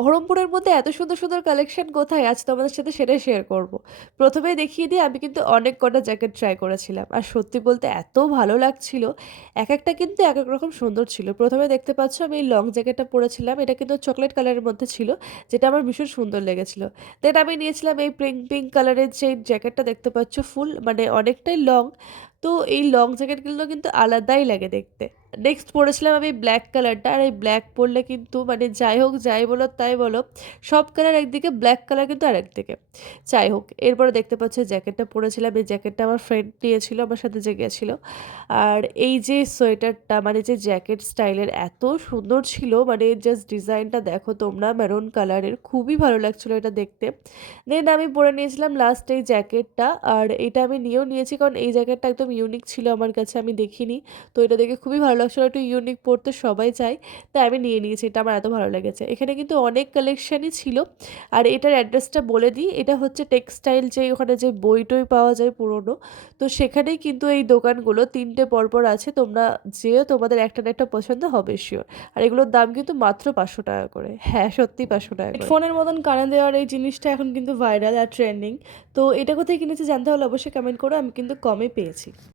বহরমপুরের মধ্যে এত সুন্দর, সুন্দর কালেকশন কোথায়? আজ তোমাদের সাথে সেটাই শেয়ার করব। ১ম এই দেখিয়ে দিই আমি কিন্তু অনেক কটা জ্যাকেট ট্রাই করেছিলাম। আর সত্যি বলতে এত ভালো লাগছিল। একেকটা কিন্তু একেক রকম সুন্দর ছিল। ১ম এ দেখতে পাচ্ছ আমি এই লং জ্যাকেটটা পরেছিলাম। এটা কিন্তু চকোলেট কালারের মধ্যে ছিল, যেটা আমার ভীষণ সুন্দর লেগেছিল। দেন আমি নিয়েছিলাম এই পিঙ্ক, পিঙ্ক কালারের যে জ্যাকেটটা দেখতে পাচ্ছ ফুল মানে অনেকটাই লং। তো এই লং জ্যাকেটগুলো কিন্তু আলাদাই লাগে দেখতে। নেক্সট পড়েছিলাম আমি ব্ল্যাক কালারটা। আর এই ব্ল্যাক পড়লে কিন্তু মানে যাই হোক, যাই বলো তাই বলো, সব কালার একদিকে, ব্ল্যাক কালার কিন্তু আরেকদিকে। যাই হোক, এরপরে দেখতে পাচ্ছ জ্যাকেটটা পরেছিলাম। এই জ্যাকেটটা আমার ফ্রেন্ড নিয়েছিল, আমার সাথে যে গেছিল। আর এই যে সোয়েটারটা মানে যে জ্যাকেট স্টাইলের এত সুন্দর ছিল, মানে জাস্ট ডিজাইনটা দেখো তোমরা, মেরুন কালারের, খুবই ভালো লাগছিল এটা দেখতে। দেন আমি পরে নিয়েছিলাম লাস্ট এই জ্যাকেটটা। আর এটা আমি নিয়েও নিয়েছি কারণ এই জ্যাকেটটা একদম ইউনিক ছিল আমার কাছে, আমি দেখিনি। তো এটা দেখে খুবই ভালো লাগছিল, একটু ইউনিক পড়তে সবাই চায়, তাই আমি নিয়ে নিয়েছি। এটা আমার এত ভালো লেগেছে। এখানে কিন্তু অনেক কালেকশনই ছিল। আর এটার অ্যাড্রেসটা বলে দিই, এটা হচ্ছে টেক্সটাইল, যে ওখানে যে বই টই পাওয়া যায় পুরনো, তো সেখানেই কিন্তু এই দোকানগুলো ৩টে পরপর আছে। তোমরা যেও, তোমাদের একটা না একটা পছন্দ হবে শিওর। আর এগুলোর দাম কিন্তু মাত্র ৫০০ টাকা করে। হ্যাঁ, সত্যি ৫০০ টাকা করে। হেডফোনের মতন কানে দেওয়ার এই জিনিসটা এখন কিন্তু ভাইরাল আর ট্রেন্ডিং। তো এটা কোথায় কিনেছি জানতে হলে অবশ্যই কমেন্ট করো, আমি কিন্তু কমে পেয়েছি।